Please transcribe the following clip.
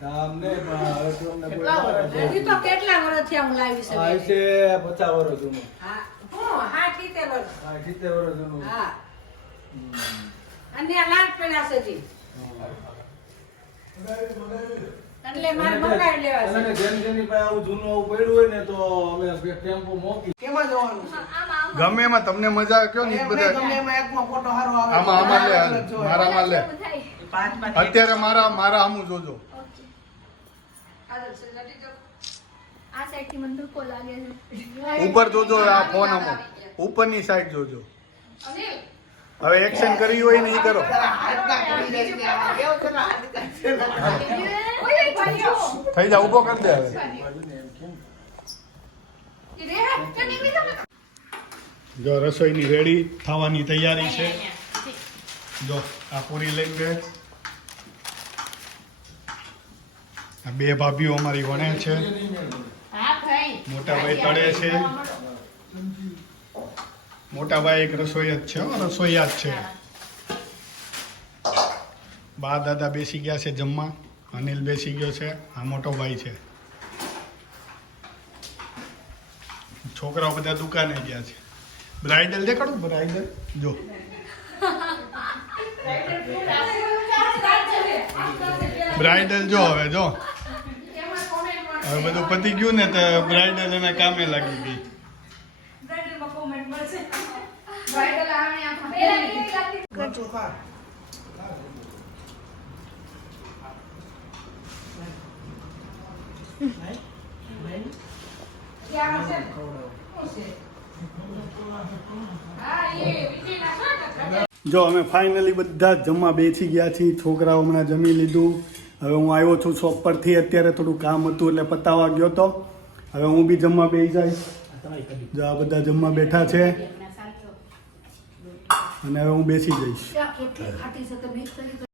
તમને કેટલા વર્ષથી હું લાવી છે? આ છે 50 વર્ષ જૂનું. હા, હું 70 વર્ષ. હા 70 વર્ષ જૂનું. હા. અને આ લાખ પેલા છે જી. એટલે મારે મંગાવી લેવા છે. અને જેની પાસે આવું જૂનું આવું પડ્યું હોય ને તો અમે ટેમ્પો મોકલી. કેમાં જવાનું છે? ગમે એમાં તમને મજા કયો ને બધા ગમે એમાં એકમાં ફોટો હારો આવે. આમાં લે મારામાં લે અત્યારે મારા આમું જોજો આ સાઈડ થી મને ધક્કો લાગે છે. ઉપર જોજો આ ફોન આમાં ઉપરની સાઈડ જોજો અનિલ હવે એક્શન કરી હોય ને એ કરો હાડકા કરી દે છે. કેવું છે ને હાડકા છે ને. ઓય ભાઈઓ થઈ જા ઊભો કરી દે હવે ઈ રે તે નીકળી જાવ. જો રસોઈની રેડી થવાની તૈયારી છે જો આ પૂરી લઈ ગઈ આ બે ભાભીઓ અમારી વણે છે હા ભાઈ. મોટા ભાઈ તળે છે મોટા ભાઈ એક રસોઈ જ છે હો, રસોઈયા જ છે બા દાદા બેસી ગયા છે જમવા અનિલ બેસી ગયો છે આ મોટો ભાઈ છે છોકરાઓ બધા દુકાને ગયા છે બ્રાઇડલ દેખાડું બ્રાઇડલ જો બ્રાઇડલ જો હવે જો હવે બધું પતી ગયું ને તો બ્રાઇડલ એના કામે લાગી ગઈ બ્રાઇડલમાં કોમેન્ટ મળશે. બ્રાઇડલ આણે આખા પેલા કેવી લાગતી? કરજો ખા. ક્યાં હશે? શું છે? હા એ વિજય ના જો અમે ફાઇનલી બધા જ જમવા બેસી ગયા છીએ છોકરાઓ હમણાં જમી લીધું હવે હું આવ્યો છું શોપ પરથી અત્યારે થોડું કામ હતું એટલે પતાવવા ગયો તો હવે હું બી જમવા બેસી જઈશ જો આ બધા જમવા બેઠા છે અને હવે હું બેસી જઈશ કેટલી ખાટી છે તો મિક્સ કરી